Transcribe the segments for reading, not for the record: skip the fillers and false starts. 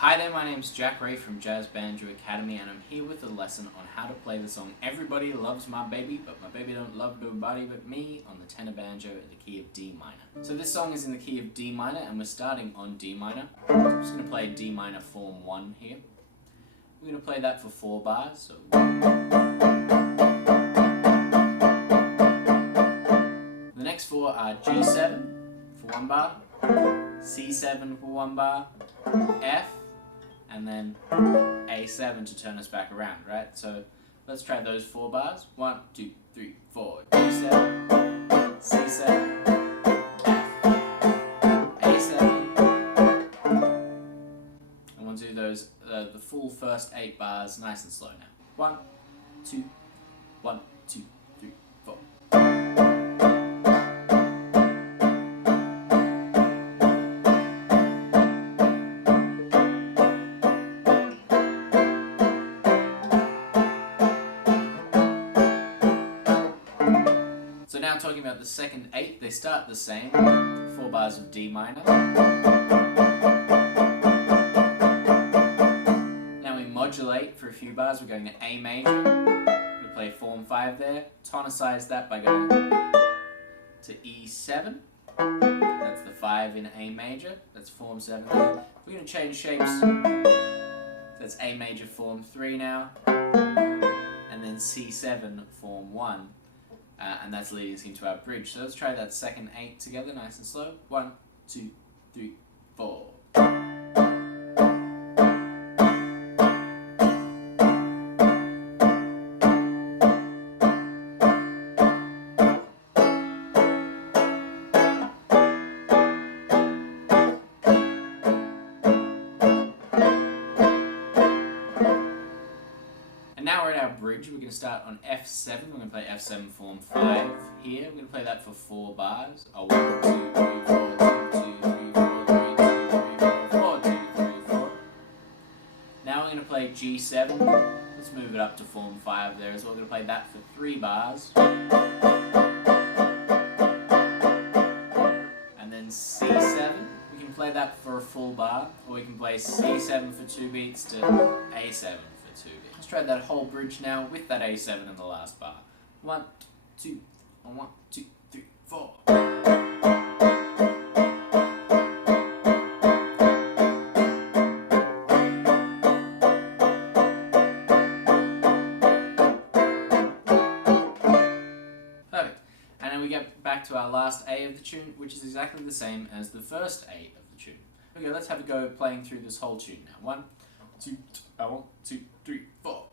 Hi there, my name's Jack Ray from Jazz Banjo Academy, and I'm here with a lesson on how to play the song Everybody Loves My Baby, but My Baby Don't Love Nobody But Me on the tenor banjo in the key of D minor. So this song is in the key of D minor, and we're starting on D minor. I'm just going to play D minor form 1 here. We're going to play that for 4 bars. So the next 4 are G7 for 1 bar, C7 for 1 bar, F, and then A7 to turn us back around, right? So let's try those 4 bars. 1, 2, 3, 4. G7, C7, F, A7. And we'll do those the full first 8 bars nice and slow now. 1, 2, 1, 2, 3, 4. So now talking about the second 8, they start the same, 4 bars of D minor. Now we modulate for a few bars, we're going to A major, we play form 5 there, tonicize that by going to E7, that's the 5 in A major, that's form 7 there. We're going to change shapes, so that's A major form 3 now, and then C7 form 1. And that's leading us into our bridge. So let's try that second 8 together, nice and slow. 1, 2, 3, 4. And now we're at our bridge. We're going to start on F7. We're going to play F7 form 5 here. We're going to play that for 4 bars. 1, 2, 3, 4, 2, 2, 3, 4, 3, 2, 3, 4, 4, 2, 3, 4. Now we're going to play G7. Let's move it up to form 5 there as well. We're going to play that for 3 bars. And then C7. We can play that for a full bar, or we can play C7 for 2 beats to A7. Let's try that whole bridge now with that A7 in the last bar. 1, 2, 1, 2, 3, 4. Perfect. And then we get back to our last A of the tune, which is exactly the same as the first A of the tune. Okay, let's have a go playing through this whole tune now. 1, 2, 1, 2, 3, 4.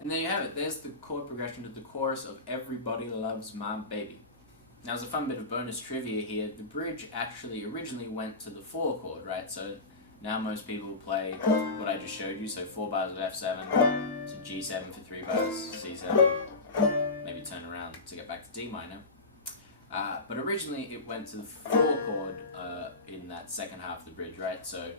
And there you have it, there's the chord progression to the chorus of Everybody Loves My Baby. Now as a fun bit of bonus trivia here, the bridge actually originally went to the 4 chord, right? So now most people play what I just showed you, so 4 bars of F7 to G7 for 3 bars, C7, maybe turn around to get back to D minor. But originally it went to the 4 chord in that second half of the bridge, right? So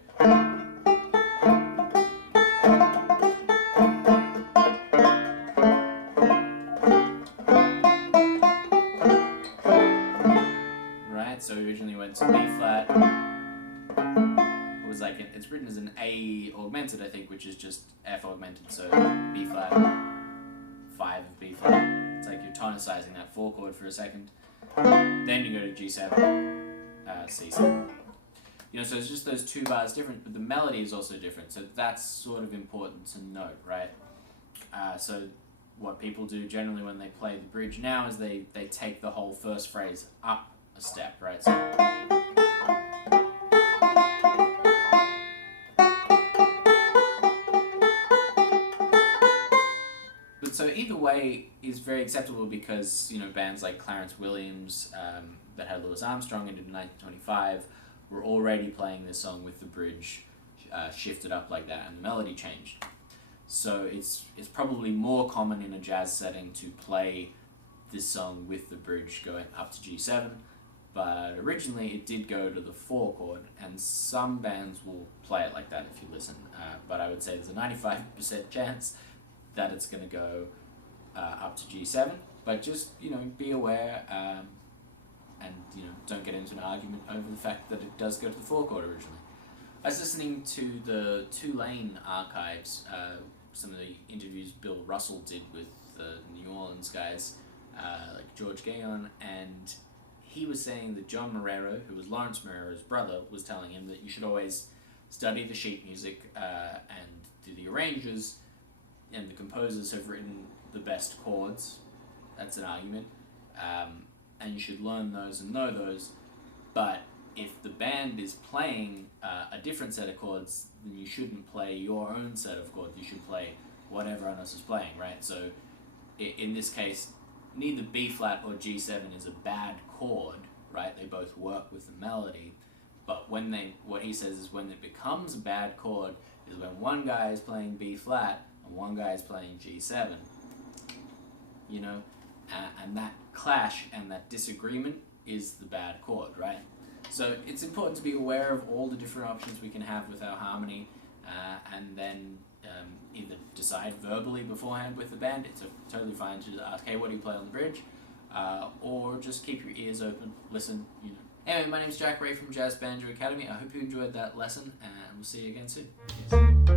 so we originally went to B flat. It was like, it's written as an A augmented, I think, which is just F augmented, so B flat, 5 of B flat. It's like you're tonicizing that 4 chord for a second. Then you go to G7, C7. You know, so it's just those 2 bars different, but the melody is also different, so that's sort of important to note, right? So what people do generally when they play the bridge now is they take the whole first phrase up a step, right? So way is very acceptable because, you know, bands like Clarence Williams, that had Louis Armstrong in 1925, were already playing this song with the bridge shifted up like that and the melody changed. So it's probably more common in a jazz setting to play this song with the bridge going up to G7, but originally it did go to the 4 chord, and some bands will play it like that if you listen, but I would say there's a 95% chance that it's going to go up to G7, but just, you know, be aware, and, you know, don't get into an argument over the fact that it does go to the 4 chord originally. I was listening to the Tulane archives, some of the interviews Bill Russell did with the New Orleans guys, like George Gayon, and he was saying that John Marrero, who was Lawrence Marrero's brother, was telling him that you should always study the sheet music and do the arrangers, and the composers have written the best chords. That's an argument. And you should learn those and know those, but if the band is playing a different set of chords, then you shouldn't play your own set of chords. You should play what everyone else is playing, right? So in this case, neither B flat or G7 is a bad chord, right? They both work with the melody, but what he says is when it becomes a bad chord is when one guy is playing B flat and one guy is playing G7, you know, and that clash and that disagreement is the bad chord, right? So it's important to be aware of all the different options we can have with our harmony, and then either decide verbally beforehand with the band. It's totally fine to ask, hey, what do you play on the bridge? Or just keep your ears open, listen, you know. Anyway, my name's Jack Ray from Jazz Banjo Academy. I hope you enjoyed that lesson, and we'll see you again soon. Yes.